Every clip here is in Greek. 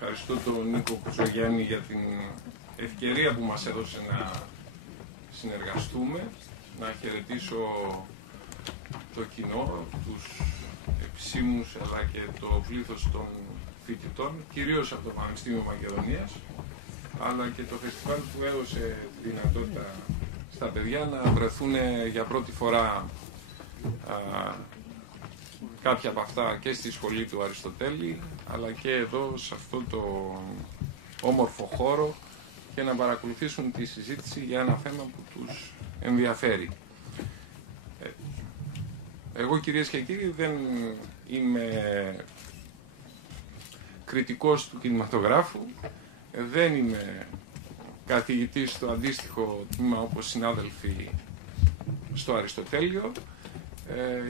Ευχαριστώ τον Νίκο Κουτσογιάννη για την ευκαιρία που μας έδωσε να συνεργαστούμε, να χαιρετήσω το κοινό, τους επισήμους αλλά και το πλήθος των φοιτητών, κυρίως από το Πανεπιστήμιο Μακεδονίας, αλλά και το φεστιβάλ που έδωσε τη δυνατότητα στα παιδιά να βρεθούν για πρώτη φορά κάποια από αυτά και στη σχολή του Αριστοτέλη, αλλά και εδώ σε αυτό το όμορφο χώρο και να παρακολουθήσουν τη συζήτηση για ένα θέμα που τους ενδιαφέρει. Εγώ, κυρίες και κύριοι, δεν είμαι κριτικός του κινηματογράφου, δεν είμαι καθηγητής στο αντίστοιχο τμήμα όπως συνάδελφοι στο Αριστοτέλειο.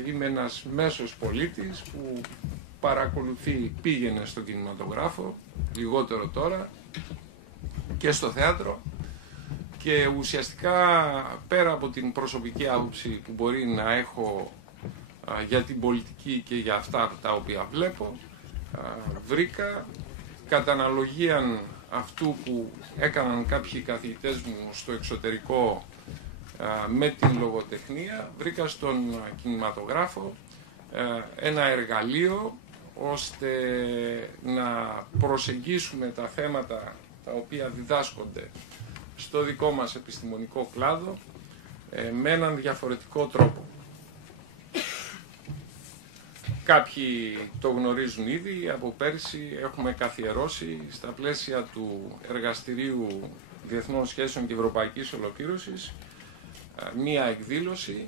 Είμαι ένας μέσος πολίτης που παρακολουθεί, πήγαινε στον κινηματογράφο, λιγότερο τώρα, και στο θέατρο, και ουσιαστικά πέρα από την προσωπική άποψη που μπορεί να έχω για την πολιτική και για αυτά τα οποία βλέπω, βρήκα κατά αναλογία αυτού που έκαναν κάποιοι καθηγητές μου στο εξωτερικό με την λογοτεχνία, βρήκα στον κινηματογράφο ένα εργαλείο ώστε να προσεγγίσουμε τα θέματα τα οποία διδάσκονται στο δικό μας επιστημονικό κλάδο με έναν διαφορετικό τρόπο. Κάποιοι το γνωρίζουν ήδη, από πέρσι έχουμε καθιερώσει στα πλαίσια του Εργαστηρίου Διεθνών Σχέσεων και Ευρωπαϊκής Ολοκλήρωσης μία εκδήλωση,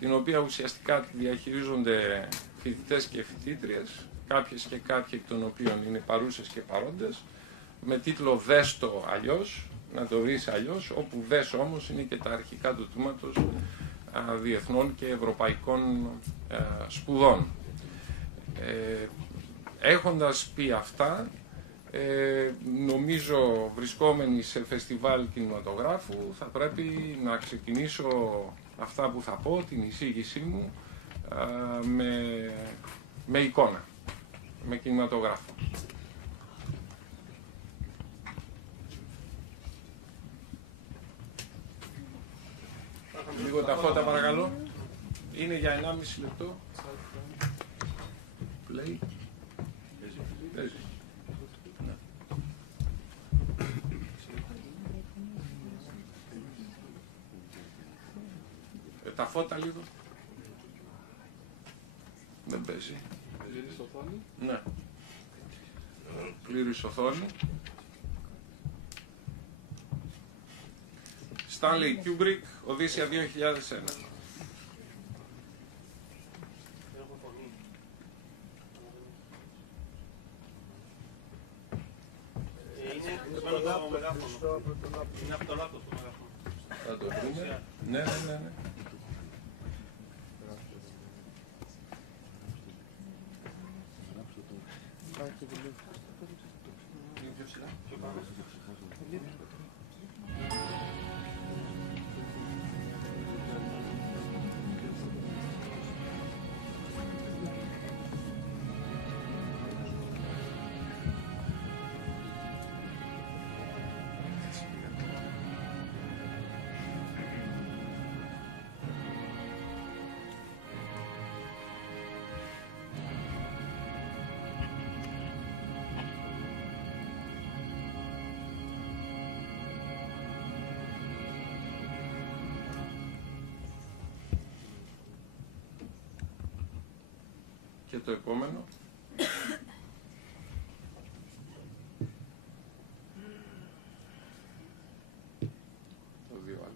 την οποία ουσιαστικά τη διαχειρίζονται φοιτητές και φοιτήτριες, κάποιες και κάποιοι εκ των οποίων είναι παρούσες και παρόντες, με τίτλο «Δες το αλλιώς», να το βρεις αλλιώς, όπου «δες» όμως είναι και τα αρχικά του τμήματος διεθνών και ευρωπαϊκών σπουδών. Έχοντας πει αυτά, νομίζω βρισκόμενοι σε φεστιβάλ κινηματογράφου θα πρέπει να ξεκινήσω αυτά που θα πω, την εισήγησή μου, με εικόνα, με κινηματογράφο. Λίγο τα φώτα παρακαλώ. Είναι για 1,5 λεπτό. Play. Τα φώτα λίγο. Δεν παίζει. Πλήρης οθόνη. Ναι. Πλήρης οθόνη. Stanley Kubrick, Οδύσσεια 2001. Είναι από το λάπτοπ το μεγάφωνο. Θα το βρούμε. Ναι. Και το επόμενο. Το 2α.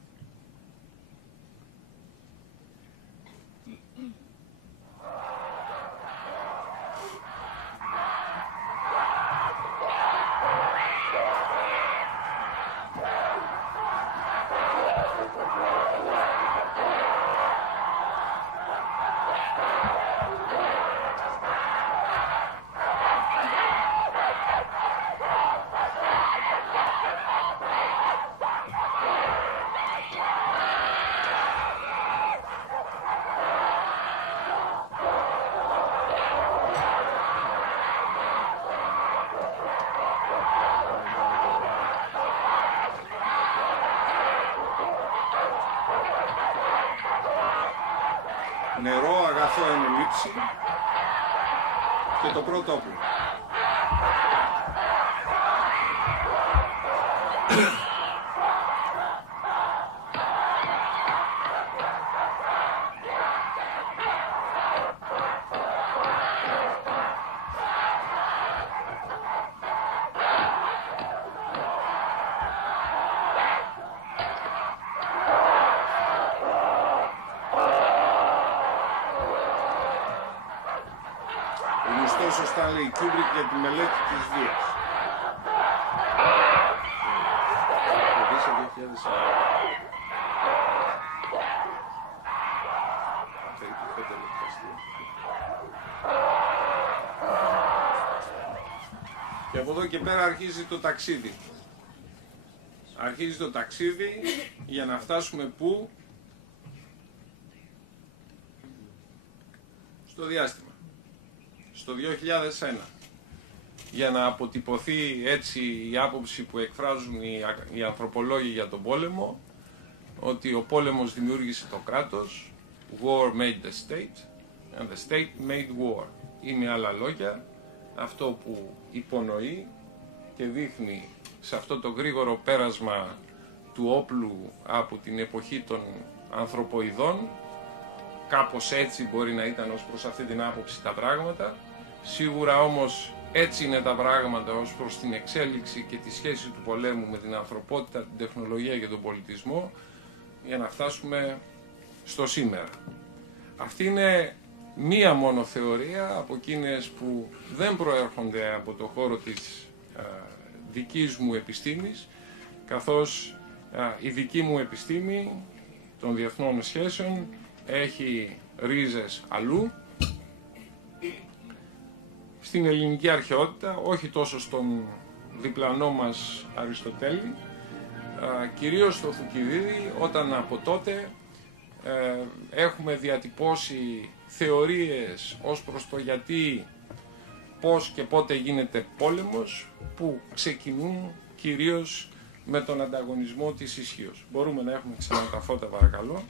νερό, αγαθό εν λήψη και το πρώτο όπλο. Ο Στάνλεϊ Κιούμπρικ για τη μελέτη της βίας. Και από εδώ και πέρα αρχίζει το ταξίδι. Αρχίζει το ταξίδι για να φτάσουμε πού? Στο διάστημα. Στο 2001, για να αποτυπωθεί έτσι η άποψη που εκφράζουν οι ανθρωπολόγοι για τον πόλεμο, ότι ο πόλεμος δημιούργησε το κράτος, war made the state, and the state made war. Ή με άλλα λόγια, αυτό που υπονοεί και δείχνει σε αυτό το γρήγορο πέρασμα του όπλου από την εποχή των ανθρωποειδών, κάπως έτσι μπορεί να ήταν ως προς αυτή την άποψη τα πράγματα. Σίγουρα όμως έτσι είναι τα πράγματα ως προς την εξέλιξη και τη σχέση του πολέμου με την ανθρωπότητα, την τεχνολογία και τον πολιτισμό, για να φτάσουμε στο σήμερα. Αυτή είναι μία μόνο θεωρία από εκείνες που δεν προέρχονται από το χώρο της δικής μου επιστήμης, καθώς η δική μου επιστήμη των διεθνών σχέσεων έχει ρίζες αλλού, στην ελληνική αρχαιότητα, όχι τόσο στον διπλανό μας Αριστοτέλη, κυρίως στο Θουκυδίδη, όταν από τότε έχουμε διατυπώσει θεωρίες ως προς το γιατί, πώς και πότε γίνεται πόλεμος, που ξεκινούν κυρίως με τον ανταγωνισμό της ισχύως. Μπορούμε να έχουμε ξανά τα φώτα, παρακαλώ.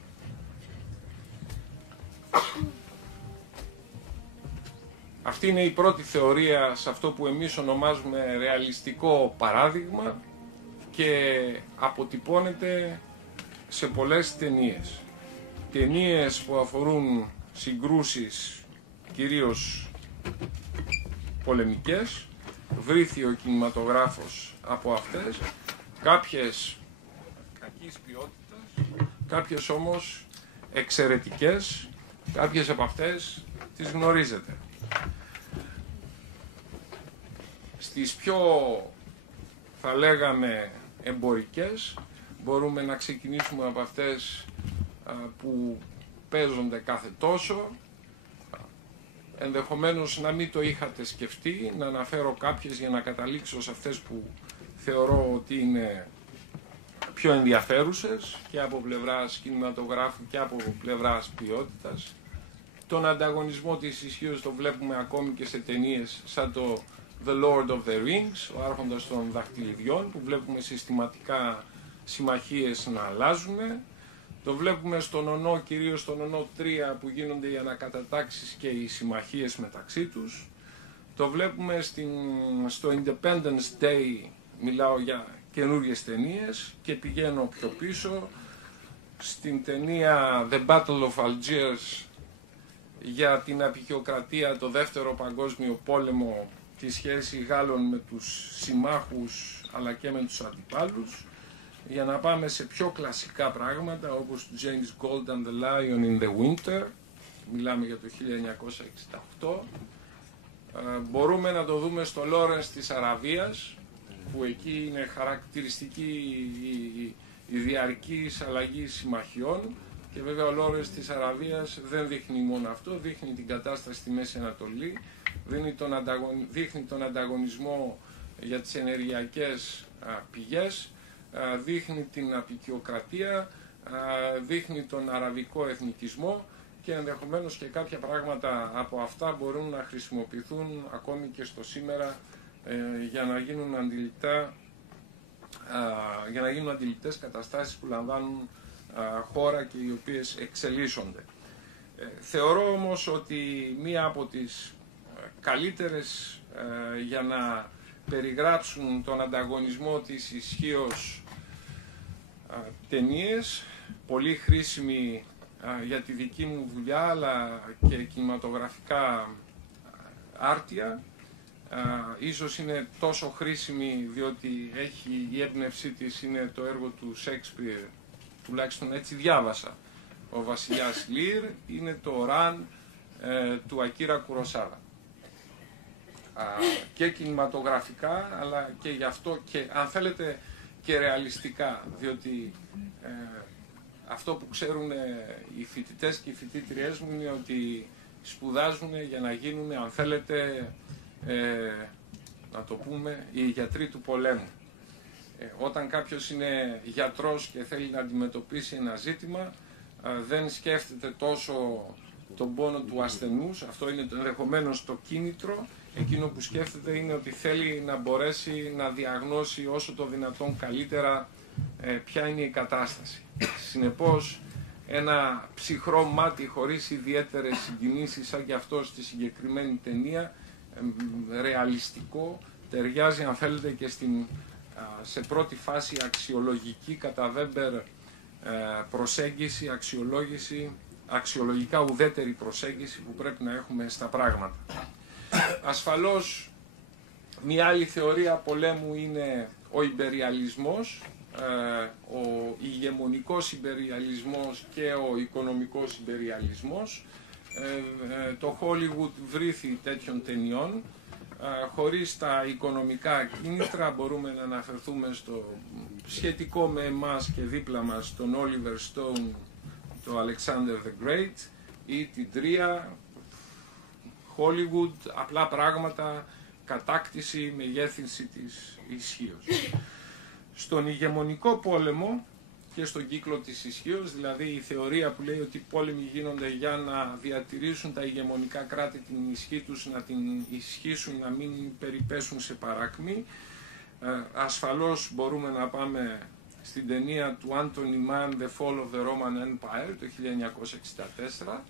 Αυτή είναι η πρώτη θεωρία σε αυτό που εμείς ονομάζουμε ρεαλιστικό παράδειγμα και αποτυπώνεται σε πολλές ταινίες. Ταινίες που αφορούν συγκρούσεις κυρίως πολεμικές, βρήθη ο κινηματογράφος από αυτές, κάποιες κακής ποιότητας, κάποιες όμως εξαιρετικές, κάποιες από αυτές τις γνωρίζετε. Στις πιο, θα λέγαμε, εμπορικές, μπορούμε να ξεκινήσουμε από αυτές που παίζονται κάθε τόσο. Ενδεχομένως να μην το είχατε σκεφτεί, να αναφέρω κάποιες για να καταλήξω σε αυτές που θεωρώ ότι είναι πιο ενδιαφέρουσες και από πλευράς κινηματογράφου και από πλευράς ποιότητας. Τον ανταγωνισμό της ισχύως το βλέπουμε ακόμη και σε ταινίες σαν το The Lord of the Rings, ο άρχοντας των δαχτυλιδιών, που βλέπουμε συστηματικά συμμαχίες να αλλάζουν. Το βλέπουμε στον ΟΝΟ, κυρίως στον ΟΝΟ 3, που γίνονται οι ανακατατάξεις και οι συμμαχίες μεταξύ τους. Το βλέπουμε στο Independence Day, μιλάω για καινούριες ταινίες, και πηγαίνω πιο πίσω στην ταινία The Battle of Algiers για την αποικιοκρατία, το δεύτερο παγκόσμιο πόλεμο, τη σχέση Γάλλων με τους συμμάχους αλλά και με τους αντιπάλους, για να πάμε σε πιο κλασικά πράγματα όπως του James Gold and the Lion in the Winter, μιλάμε για το 1968. Μπορούμε να το δούμε στο Lawrence της Αραβίας, που εκεί είναι χαρακτηριστική η διαρκής αλλαγή συμμαχιών, και βέβαια ο Lawrence της Αραβίας δεν δείχνει μόνο αυτό, δείχνει την κατάσταση στη Μέση Ανατολή, δείχνει τον ανταγωνισμό για τις ενεργειακές πηγές, δείχνει την αποικιοκρατία, δείχνει τον αραβικό εθνικισμό, και ενδεχομένως και κάποια πράγματα από αυτά μπορούν να χρησιμοποιηθούν ακόμη και στο σήμερα για να γίνουν αντιληπτές καταστάσεις που λαμβάνουν χώρα και οι οποίες εξελίσσονται. Θεωρώ όμως ότι μία από τις καλύτερες για να περιγράψουν τον ανταγωνισμό της ισχύως ταινίες, πολύ χρήσιμη για τη δική μου δουλειά αλλά και κινηματογραφικά άρτια, ίσως είναι τόσο χρήσιμη διότι η έμπνευσή της είναι το έργο του Σέξπιρ, τουλάχιστον έτσι διάβασα. Ο Βασιλιάς Λίρ είναι το Ραν του Ακίρα Κουροσάβα. Και κινηματογραφικά αλλά και γι' αυτό και αν θέλετε και ρεαλιστικά, διότι αυτό που ξέρουν οι φοιτητές και οι φοιτήτριές μου είναι ότι σπουδάζουν για να γίνουν, αν θέλετε, να το πούμε, οι γιατροί του πολέμου. Όταν κάποιος είναι γιατρός και θέλει να αντιμετωπίσει ένα ζήτημα, δεν σκέφτεται τόσο τον πόνο του ασθενούς, αυτό είναι ενδεχομένως το κίνητρο. Εκείνο που σκέφτεται είναι ότι θέλει να μπορέσει να διαγνώσει όσο το δυνατόν καλύτερα ποια είναι η κατάσταση. Συνεπώς, ένα ψυχρό μάτι χωρίς ιδιαίτερες συγκινήσεις σαν και αυτό στη συγκεκριμένη ταινία, ρεαλιστικό, ταιριάζει αν θέλετε και σε πρώτη φάση αξιολογική κατά Βέμπερ προσέγγιση, αξιολόγηση, αξιολογικά ουδέτερη προσέγγιση που πρέπει να έχουμε στα πράγματα. Ασφαλώς, μια άλλη θεωρία πολέμου είναι ο ιμπεριαλισμός, ο ηγεμονικός ιμπεριαλισμός και ο οικονομικός ιμπεριαλισμός. Το Hollywood βρήθη τέτοιων ταινιών. Χωρίς τα οικονομικά κίνητρα μπορούμε να αναφερθούμε στο σχετικό με εμάς και δίπλα μας τον Oliver Stone, το Alexander the Great ή την Τρία, Hollywood, απλά πράγματα, κατάκτηση, μεγέθυνση της ισχύως. Στον ηγεμονικό πόλεμο και στον κύκλο της ισχύως, δηλαδή η θεωρία που λέει ότι οι πόλεμοι γίνονται για να διατηρήσουν τα ηγεμονικά κράτη την ισχύ τους, να την ισχύσουν, να μην περιπέσουν σε παράκμη. Ασφαλώς μπορούμε να πάμε στην ταινία του Anthony Mann, The Fall of the Roman Empire, το 1964,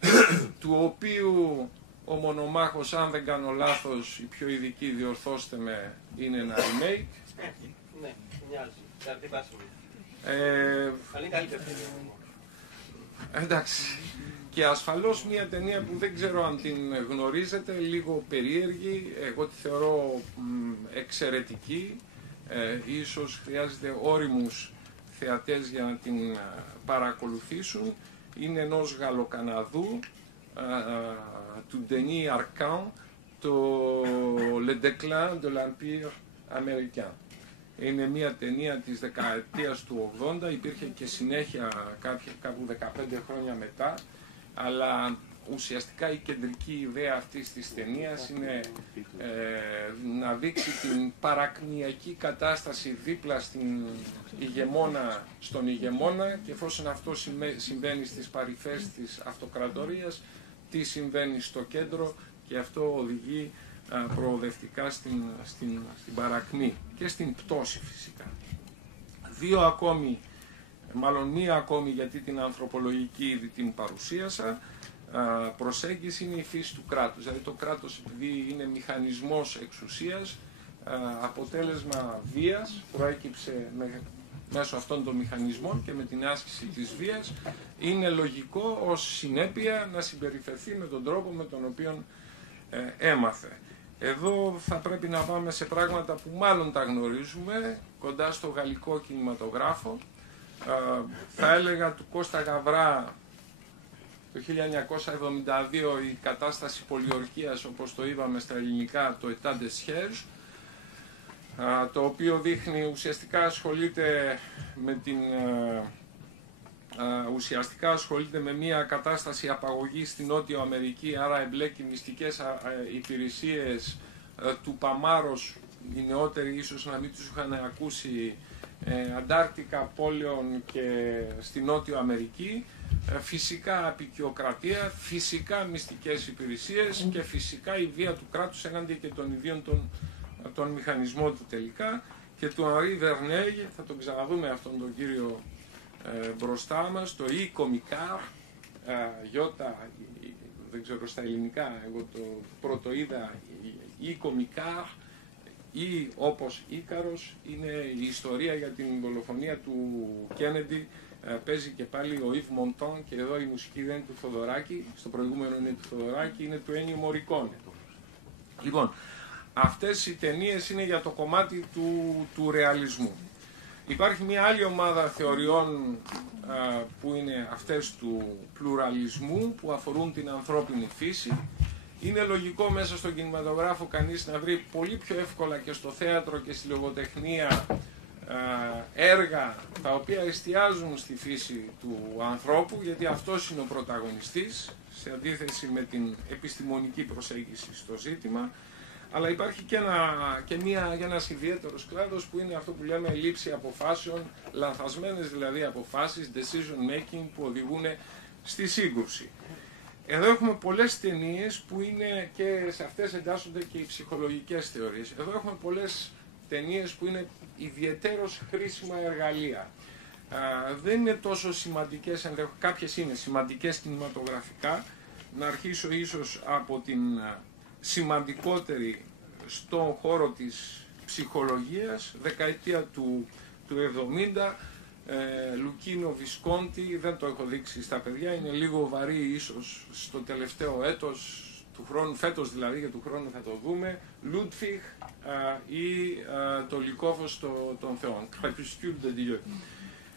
του οποίου ο μονομάχος, αν δεν κάνω λάθος, η πιο ειδική, διορθώστε με, είναι ένα remake. Ναι, μοιάζει. Εντάξει. Και ασφαλώς μια ταινία που δεν ξέρω αν την γνωρίζετε, λίγο περίεργη, εγώ τη θεωρώ εξαιρετική, ίσως χρειάζεται όριμους θεατές για να την παρακολουθήσουν. Είναι ενός Γαλλοκαναδού, του Denis Arcand, το Le Déclin de l'Empire Américain. Είναι μια ταινία της δεκαετίας του 80, υπήρχε και συνέχεια κάπου 15 χρόνια μετά, αλλά ουσιαστικά η κεντρική ιδέα αυτής της ταινίας είναι να δείξει την παρακμιακή κατάσταση δίπλα στον ηγεμόνα και εφόσον αυτό συμβαίνει στις παρυφές της αυτοκρατορίας, τι συμβαίνει στο κέντρο και αυτό οδηγεί προοδευτικά στην παρακμή και στην πτώση φυσικά. Μία ακόμη γιατί την ανθρωπολογική ήδη την παρουσίασα, προσέγγιση είναι η φύση του κράτους. Δηλαδή το κράτος, επειδή είναι μηχανισμός εξουσίας, αποτέλεσμα βίας, προέκυψε μέσω αυτών των μηχανισμών και με την άσκηση της βίας, είναι λογικό ως συνέπεια να συμπεριφερθεί με τον τρόπο με τον οποίο έμαθε. Εδώ θα πρέπει να πάμε σε πράγματα που μάλλον τα γνωρίζουμε, κοντά στο γαλλικό κινηματογράφο. Θα έλεγα του Κώστα Γαβρά το 1972 η κατάσταση πολιορκίας, όπως το είπαμε στα ελληνικά, το État des Sièges, το οποίο δείχνει ουσιαστικά ασχολείται με μια κατάσταση απαγωγής στην Νότιο Αμερική, άρα εμπλέκει μυστικές υπηρεσίες του Παμάρος, οι νεότεροι ίσως να μην τους είχαν ακούσει, Αντάρτικα, πόλεων και στη Νότιο Αμερική, φυσικά απικιοκρατία, φυσικά μυστικές υπηρεσίες και φυσικά η βία του κράτους έναντι και των ιδίων των μηχανισμών του τελικά, και του Henri Verneuil, θα τον ξαναδούμε αυτόν τον κύριο μπροστά μας, το «I Comicar», Γιώτα, δεν ξέρω στα ελληνικά, εγώ το πρώτο είδα, ή κομικά, ή όπως Ίκαρος, είναι η ιστορία για την δολοφονία του Κέννεντι. Παίζει και πάλι ο Ιβ Μοντών και εδώ η μουσική δεν είναι του Θοδωράκη, στο προηγούμενο είναι του Θοδωράκη, είναι του Ένιο Μορικόνε. Λοιπόν, αυτές οι ταινίες είναι για το κομμάτι του ρεαλισμού. Υπάρχει μια άλλη ομάδα θεωριών που είναι αυτές του πλουραλισμού, που αφορούν την ανθρώπινη φύση. Είναι λογικό μέσα στον κινηματογράφο κανείς να βρει πολύ πιο εύκολα και στο θέατρο και στη λογοτεχνία έργα τα οποία εστιάζουν στη φύση του ανθρώπου, γιατί αυτός είναι ο πρωταγωνιστής, σε αντίθεση με την επιστημονική προσέγγιση στο ζήτημα. Αλλά υπάρχει και ένας ιδιαίτερος κλάδος που είναι αυτό που λέμε λήψη αποφάσεων, λανθασμένες δηλαδή αποφάσεις, decision making, που οδηγούν στη σύγκρουση. Εδώ έχουμε πολλές ταινίες που είναι και σε αυτές εντάσσονται και οι ψυχολογικές θεωρίες. Εδώ έχουμε πολλές ταινίες που είναι ιδιαιτέρως χρήσιμα εργαλεία. Δεν είναι τόσο σημαντικές, κάποιες είναι σημαντικές κινηματογραφικά. Να αρχίσω ίσως από την σημαντικότερη στον χώρο της ψυχολογίας, δεκαετία του 70, Λουκίνο Βισκόντι, δεν το έχω δείξει στα παιδιά, είναι λίγο βαρύ ίσως στο τελευταίο έτος του χρόνου, φέτος δηλαδή, για του χρόνου θα το δούμε, Λούντφιχ ή το Λυκόφως των Θεών, Crépuscule de Dieu.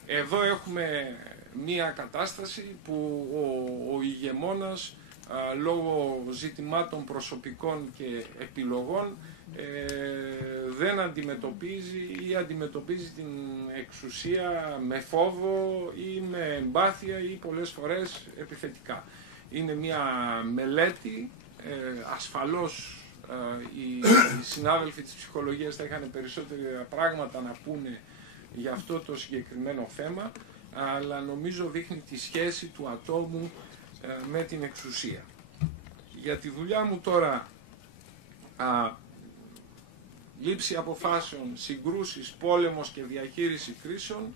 Εδώ έχουμε μία κατάσταση που ο ηγεμόνας λόγω ζητημάτων προσωπικών και επιλογών δεν αντιμετωπίζει ή αντιμετωπίζει την εξουσία με φόβο ή με εμπάθεια ή πολλές φορές επιθετικά. Είναι μια μελέτη, ασφαλώς οι συνάδελφοι της ψυχολογίας θα είχαν περισσότερα πράγματα να πούνε για αυτό το συγκεκριμένο θέμα, αλλά νομίζω δείχνει τη σχέση του ατόμου με την εξουσία. Για τη δουλειά μου τώρα, λήψη αποφάσεων, συγκρούσεις, πόλεμος και διαχείριση κρίσεων,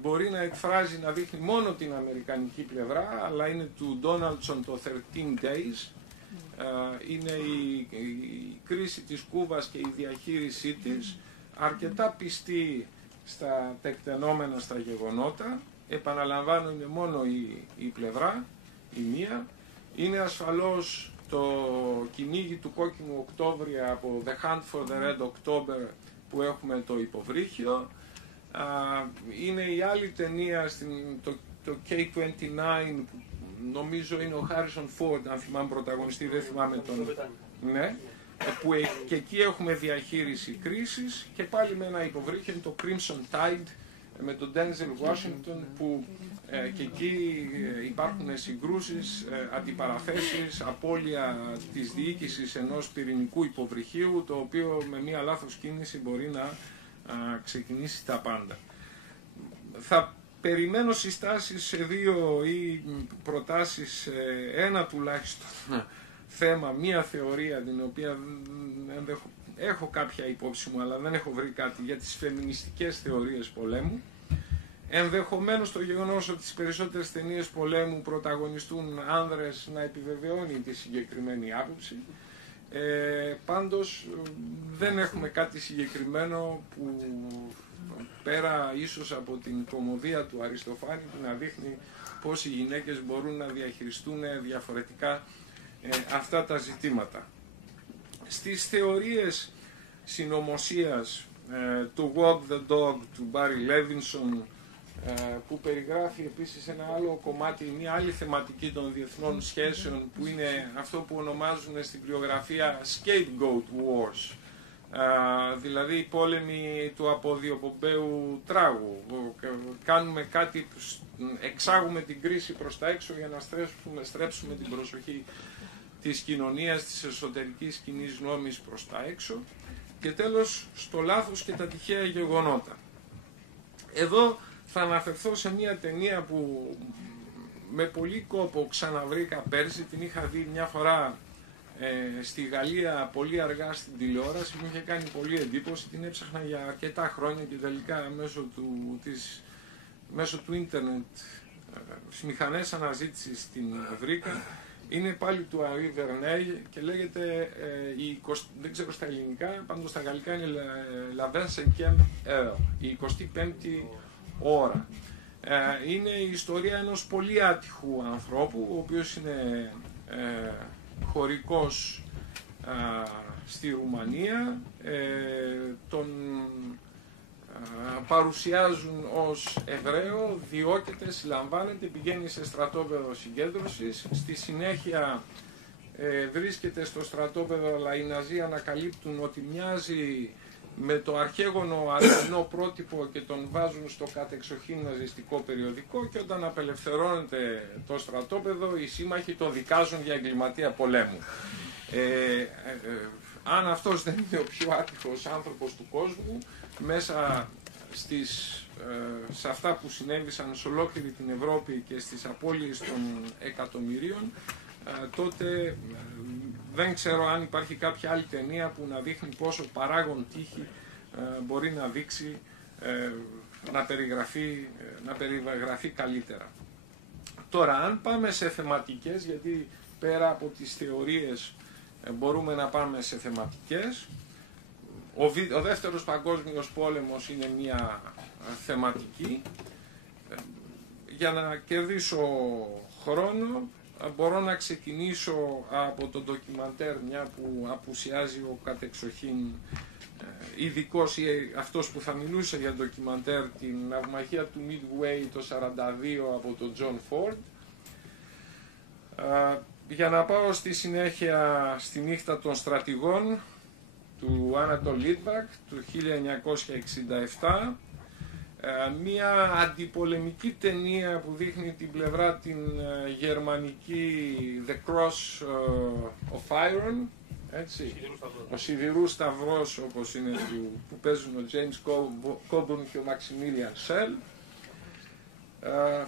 μπορεί να εκφράζει, να δείχνει μόνο την αμερικανική πλευρά, αλλά είναι του Ντόναλτσον το 13 Days, είναι η κρίση της Κούβας και η διαχείρισή της, αρκετά πιστή στα τεκτενόμενα, στα γεγονότα, επαναλαμβάνονται μόνο η πλευρά, η μία. Είναι ασφαλώς το κυνήγι του κόκκινου Οκτώβρια από The Hunt for the Red October που έχουμε το υποβρύχιο. Είναι η άλλη ταινία, το K-29, που νομίζω είναι ο Harrison Ford, αν θυμάμαι πρωταγωνιστή, δεν θυμάμαι τον... Ναι, που και εκεί έχουμε διαχείριση κρίσης και πάλι με ένα υποβρύχιο, το Crimson Tide, με τον Denzel Washington, που και εκεί υπάρχουν συγκρούσεις, αντιπαραθέσεις, απώλεια της διοίκησης ενός πυρηνικού υποβρυχίου, το οποίο με μία λάθος κίνηση μπορεί να ξεκινήσει τα πάντα. Θα περιμένω συστάσεις σε δύο ή προτάσεις σε ένα τουλάχιστον θέμα, μία θεωρία την οποία έχω κάποια υπόψη μου, αλλά δεν έχω βρει κάτι, για τις φεμινιστικές θεωρίες πολέμου. Ενδεχομένως το γεγονός ότι τις περισσότερες ταινίες πολέμου πρωταγωνιστούν άνδρες να επιβεβαιώνει τη συγκεκριμένη άποψη. Πάντως δεν έχουμε κάτι συγκεκριμένο που πέρα ίσως από την κωμωδία του Αριστοφάνη που να δείχνει πώς οι γυναίκες μπορούν να διαχειριστούν διαφορετικά αυτά τα ζητήματα. Στις θεωρίες συνωμοσίας του Walk the Dog του Barry Levinson, που περιγράφει επίσης ένα άλλο κομμάτι, μια άλλη θεματική των διεθνών σχέσεων, που είναι αυτό που ονομάζουν στην πλειογραφία scapegoat wars, δηλαδή οι πόλεμοι του αποδιοπομπαίου τράγου. Κάνουμε κάτι, εξάγουμε την κρίση προς τα έξω για να στρέψουμε την προσοχή της κοινωνίας, της εσωτερικής κοινής γνώμης προς τα έξω. Και τέλος, στο λάθος και τα τυχαία γεγονότα. Εδώ θα αναφερθώ σε μια ταινία που με πολύ κόπο ξαναβρήκα πέρσι, την είχα δει μια φορά στη Γαλλία πολύ αργά στην τηλεόραση, μου είχε κάνει πολύ εντύπωση, την έψαχνα για αρκετά χρόνια και τελικά μέσω του ίντερνετ στις μηχανές αναζήτησης την βρήκα. Είναι πάλι του Henri Verneuil και λέγεται, δεν ξέρω στα ελληνικά, πάντως στα γαλλικά είναι La 25e heure, η 25η ώρα. Είναι η ιστορία ενός πολύ άτυχου ανθρώπου, ο οποίος είναι χωρικός στη Ρουμανία, τον παρουσιάζουν ως Εβραίο, διώκεται, συλλαμβάνεται, πηγαίνει σε στρατόπεδο συγκέντρωσης, στη συνέχεια βρίσκεται στο στρατόπεδο, αλλά οι Ναζί ανακαλύπτουν ότι μοιάζει με το αρχαίγωνο Αρμενό πρότυπο και τον βάζουν στο κατεξοχήν ναζιστικό περιοδικό, και όταν απελευθερώνεται το στρατόπεδο οι σύμμαχοι τον δικάζουν για εγκληματία πολέμου. Αν αυτός δεν είναι ο πιο άτυχος άνθρωπος του κόσμου, μέσα σε αυτά που συνέβησαν σε ολόκληρη την Ευρώπη και στις απώλειες των εκατομμυρίων, τότε δεν ξέρω αν υπάρχει κάποια άλλη ταινία που να δείχνει πόσο παράγον τύχη μπορεί να δείξει, να περιγραφεί καλύτερα. Τώρα, αν πάμε σε θεματικές, γιατί πέρα από τις θεωρίες μπορούμε να πάμε σε θεματικές, ο Δεύτερος Παγκόσμιος Πόλεμος είναι μια θεματική. Για να κερδίσω χρόνο μπορώ να ξεκινήσω από το ντοκιμαντέρ, μια που απουσιάζει ο κατεξοχήν ειδικός ή αυτός που θα μιλούσε για ντοκιμαντέρ, την ναυμαχία του Midway το 1942 από τον John Ford. Για να πάω στη συνέχεια στη νύχτα των στρατηγών του Anatol Litvak του 1967, μία αντιπολεμική ταινία που δείχνει την πλευρά την γερμανική, The Cross of Iron, έτσι, ο Σιδηρούς Σταυρός, όπως είναι που παίζουν ο James Coburn και ο Maximilian Schell.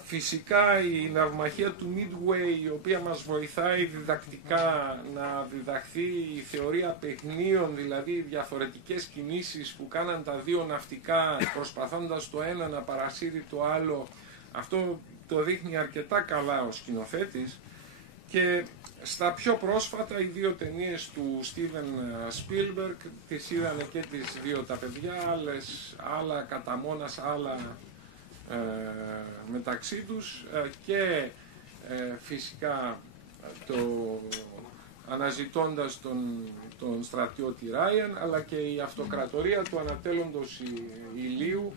Φυσικά η ναυμαχία του Midway, η οποία μας βοηθάει διδακτικά να διδαχθεί η θεωρία παιχνίων, δηλαδή διαφορετικές κινήσεις που κάναν τα δύο ναυτικά προσπαθώντας το ένα να παρασύρει το άλλο. Αυτό το δείχνει αρκετά καλά ο σκηνοθέτης. Και στα πιο πρόσφατα οι δύο ταινίες του Steven Spielberg, τις είδανε και τις δύο τα παιδιά, άλλα κατά μόνας, άλλα μεταξύ τους, και φυσικά αναζητώντας τον στρατιώτη Ράιαν, αλλά και η αυτοκρατορία του ανατέλλοντος ηλίου,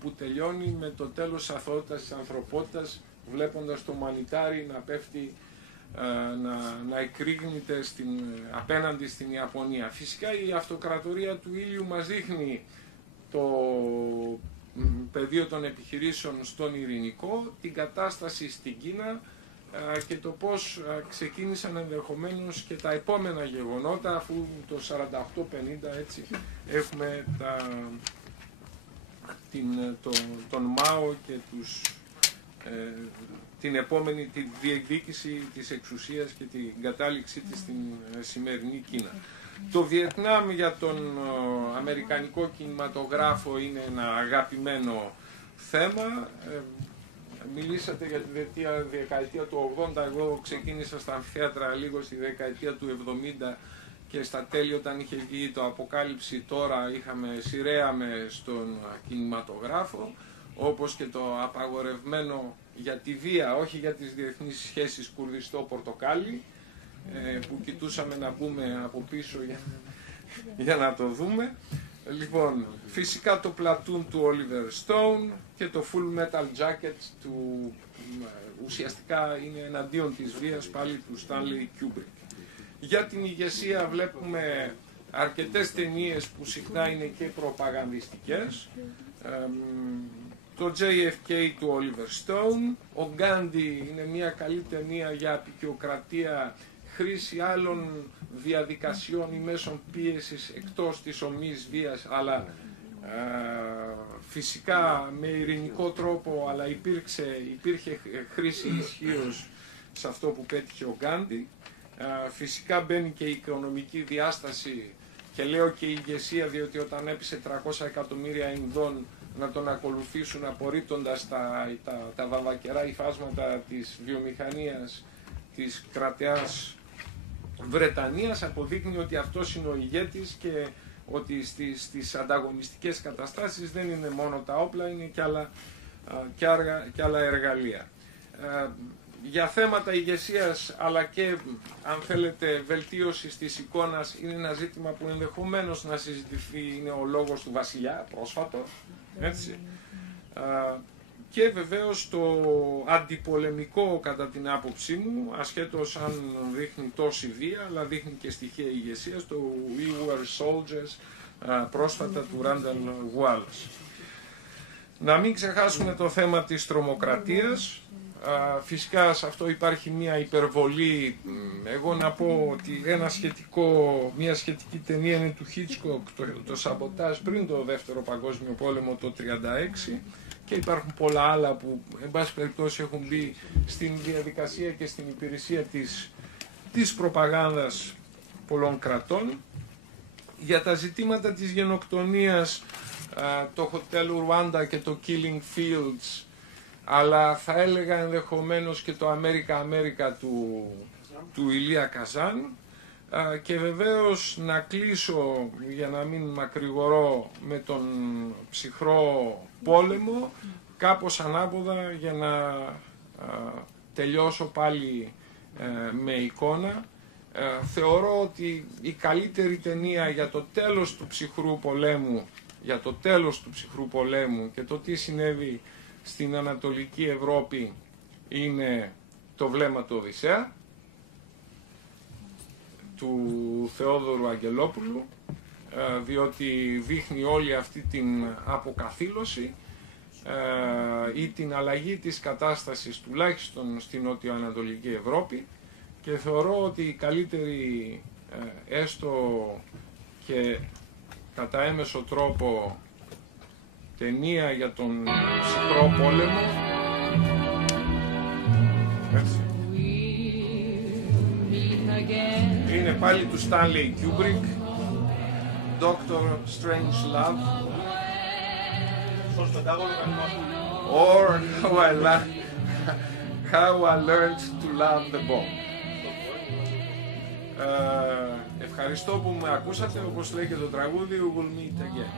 που τελειώνει με το τέλος της αθωότητας της ανθρωπότητας, βλέποντας το μανιτάρι να πέφτει, να εκρήγνεται απέναντι στην Ιαπωνία. Φυσικά η αυτοκρατορία του ήλιου μας δείχνει το πεδίο των επιχειρήσεων στον Ειρηνικό, την κατάσταση στην Κίνα και το πώς ξεκίνησαν ενδεχομένως και τα επόμενα γεγονότα, αφού το 48-50 έτσι έχουμε τον Μάο και τη διεκδίκηση της εξουσίας και την κατάληξή της στην σημερινή Κίνα. Το Βιετνάμ για τον αμερικανικό κινηματογράφο είναι ένα αγαπημένο θέμα. Μιλήσατε για τη δεκαετία του 80, εγώ ξεκίνησα στα αμφιθέατρα λίγο στη δεκαετία του 70 και στα τέλη, όταν είχε βγει το Αποκάλυψη τώρα, σειραίαμε στον κινηματογράφο, όπως και το απαγορευμένο για τη βία, όχι για τις διεθνείς σχέσεις, Κουρδιστό Πορτοκάλι, που κοιτούσαμε να μπούμε από πίσω για να το δούμε. Λοιπόν, φυσικά το Platoon του Oliver Stone και το Full Metal Jacket του, ουσιαστικά είναι εναντίον της βίας, πάλι του Stanley Kubrick. Για την ηγεσία βλέπουμε αρκετές ταινίες που συχνά είναι και προπαγανδιστικές. Το JFK του Oliver Stone, ο Γκάντι είναι μια καλή ταινία για απεικιοκρατία, χρήση άλλων διαδικασιών ή μέσων πίεσης εκτός της ομοίης βίας, αλλά φυσικά με ειρηνικό τρόπο, αλλά υπήρχε χρήση ισχύως σε αυτό που πέτυχε ο Γκάντι. Φυσικά μπαίνει και η οικονομική διάσταση, και λέω και η ηγεσία, διότι όταν έπεισε 300 εκατομμύρια Ινδών να τον ακολουθήσουν απορρίπτοντας τα βαμβακερά υφάσματα της βιομηχανίας της κρατεάς Βρετανίας, αποδείχνει ότι αυτός είναι ο ηγέτης και ότι στις ανταγωνιστικές καταστάσεις δεν είναι μόνο τα όπλα, είναι και άλλα εργαλεία. Για θέματα ηγεσίας αλλά και, αν θέλετε, βελτίωσης της εικόνας, είναι ένα ζήτημα που ενδεχομένως να συζητηθεί, είναι ο λόγος του βασιλιά πρόσφατο, έτσι. Και βεβαίως το αντιπολεμικό, κατά την άποψή μου, ασχέτως αν δείχνει τόση βία, αλλά δείχνει και στοιχεία ηγεσίας, το We Were Soldiers πρόσφατα του Randall Wallace. Να μην ξεχάσουμε το θέμα της τρομοκρατίας. Φυσικά σε αυτό υπάρχει μια υπερβολή. Εγώ να πω ότι μια σχετική ταινία είναι του Hitchcock, το Σαμποτάζ, πριν το Δεύτερο Παγκόσμιο Πόλεμο το 1936, και υπάρχουν πολλά άλλα που εν πάση περιπτώσει έχουν μπει στην διαδικασία και στην υπηρεσία της προπαγάνδας πολλών κρατών. Για τα ζητήματα της γενοκτονίας, το Hotel Rwanda και το Killing Fields, αλλά θα έλεγα ενδεχομένως και το America του Ηλία Καζάν, και βεβαίως να κλείσω, για να μην μακρηγορώ, με τον ψυχρό πόλεμο, κάπως ανάποδα, για να τελειώσω πάλι με εικόνα. Θεωρώ ότι η καλύτερη ταινία για το τέλος του ψυχρού πολέμου, και το τι συνέβη στην Ανατολική Ευρώπη είναι το Βλέμμα του Οδυσσέα του Θεόδωρου Αγγελόπουλου, διότι δείχνει όλη αυτή την αποκαθήλωση ή την αλλαγή της κατάστασης, τουλάχιστον στην νοτιοανατολική Ευρώπη, και θεωρώ ότι η καλύτερη, έστω και κατά έμεσο τρόπο, ταινία για τον ψυχρό πόλεμο, είναι πάλι του Stanley Kubrick, Doctor Strangelove, or How I Learned to Love the Bomb. Ευχαριστώ που με ακούσατε, όπως λέει και το τραγούδι, We will meet again.